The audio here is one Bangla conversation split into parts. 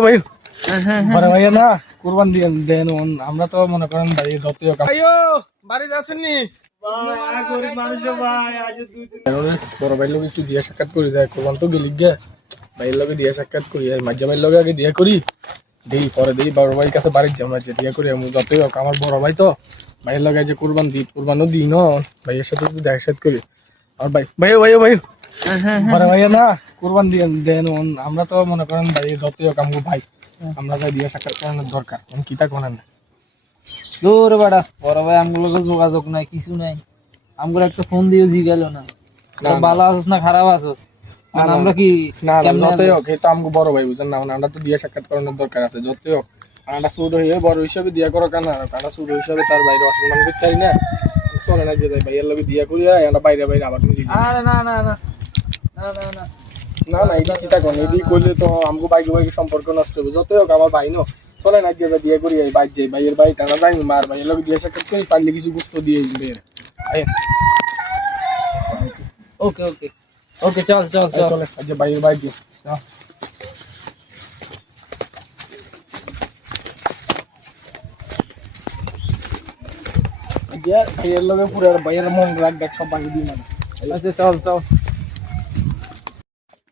ভাই বড় ভাইয়া না কুরবান দিয়ে দেন আমরা তো মনে করেন ভাই যতই হোক ভাইও বাড়িতে আসেননি ভাই গরিব মানুষ ভাই আজ দুই দিন বড় ভাই লোক একটু দিয়া সাক্ষাৎ করে যায় কুরবান তো গেলি গে ভাইয়ের লগে দিয়া সাক্ষাৎ করি মাঝে ভাইয়ের লগে আগে দিয়া করি দেই পরে দেই বড় ভাইয়ের কাছে বাড়ির যাবো না যে দিয়া করি আমি যতই হোক আমার বড় ভাই তো ভাইয়ের লগে যে কুরবান দিই কুরবানও দিই না ভাইয়ের সাথে একটু দেখা সাক্ষাৎ করি আর ভাই ভাই বড় ভাইয়া না কুরবান দিয়ে দেন আমরা তো মনে করেন ভাই যতই হোক আমগো ভাই আমরা যাই দিয়া সাক্ষাৎ করানোর দরকার কি তা কোনেন না দূর বেড়া বড় ভাই আমগুলো যোগাযোগ নাই কিছু নাই আমগুলো একটা ফোন দিয়ে জিগাইল না ভালো আছিস না খারাপ আছিস আমরা কি না যতই হোক এটা আমগো বড় ভাই বুঝেন না আমরা তো দিয়া সাক্ষাৎ করানোর দরকার আছে যতই হোক আমরা ছোট হয়ে বড় হিসাবে দিয়া করো কেন আমরা ছোট হিসাবে তার বাইরে অসম্মান করতে পারি না চলে না যে ভাইয়ের লগে দিয়া করি আমরা বাইরে বাইরে আবার আরে না না না না না না না না এটা চিন্তা করেন এদিকে করলে তো আমগো বাইকে বাইকে সম্পর্ক নষ্ট হবে যতই হোক আমার ভাই নো চলে না যে দিয়ে করি এই বাইক যাই ভাইয়ের বাড়ি টানা যাই মার ভাইয়ের লোক দিয়ে সাক্ষাৎ করি পারলে কিছু গুস্ত দিয়ে বের ওকে ওকে ওকে চল চল চল চলে আজ ভাইয়ের বাইক যাই ভাইয়ের লোকে পুরো ভাইয়ের মন রাখ দেখ সব ভাঙি দিই মানে আচ্ছা চল চল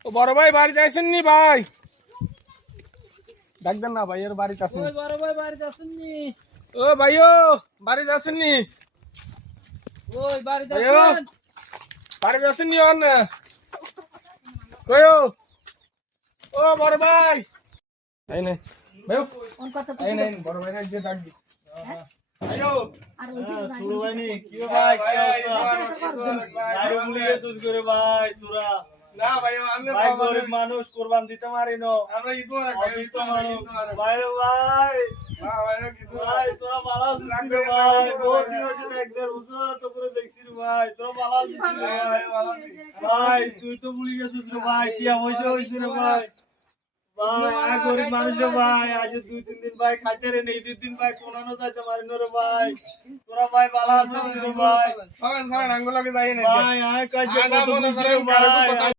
ও বড় ভাই বাড়ি যাইছেন নি ভাই ডাক দেন না ভাইয়ের বাড়িতে আছেন ওই বড় ভাই বাড়িতে আসেননি ও ভাইও বাড়িতে আছেন নি ওই বাড়িতে ভাইও আসেন বাড়িতে আছেন নি অন কয়ো ও বড় ভাই এই নে ভাইও কোন কথা এই নে বড় ভাই যে ডাক দি ভাইও আর ওই যে শুরু হয়নি কি ভাই কি অবস্থা আরে মুলিয়ে সুজ করে ভাই তোরা না ভাইও আমনে ভাই গরিব মানুষ কুরবান দিতে পারি না আমরা ঈদ মোবারক অসুস্থ মানুষ ভাই রে ভাই হ্যাঁ ভাইও কিছু ভাই তোরা ভালো আছিস রে ভাই বহুত দিন হচ্ছে একবার উজরা তো করে দেখছি রে ভাই তোরা ভালো আছিস রে ভাই ভাই তুই তো ভুলে গেছিস রে ভাই কি হইছে হইছে রে ভাই ভাই আয় গরিব মানুষ রে ভাই আজ দুই তিন দিন ভাই খাইতে রে নেই দুই দিন ভাই কোনানো যাইতে পারি না রে ভাই তোরা ভাই ভালো আছিস রে ভাই সবাই আঙ্গুল লাগে যাই না ভাই আয় কাজ কত খুশি রে ভাই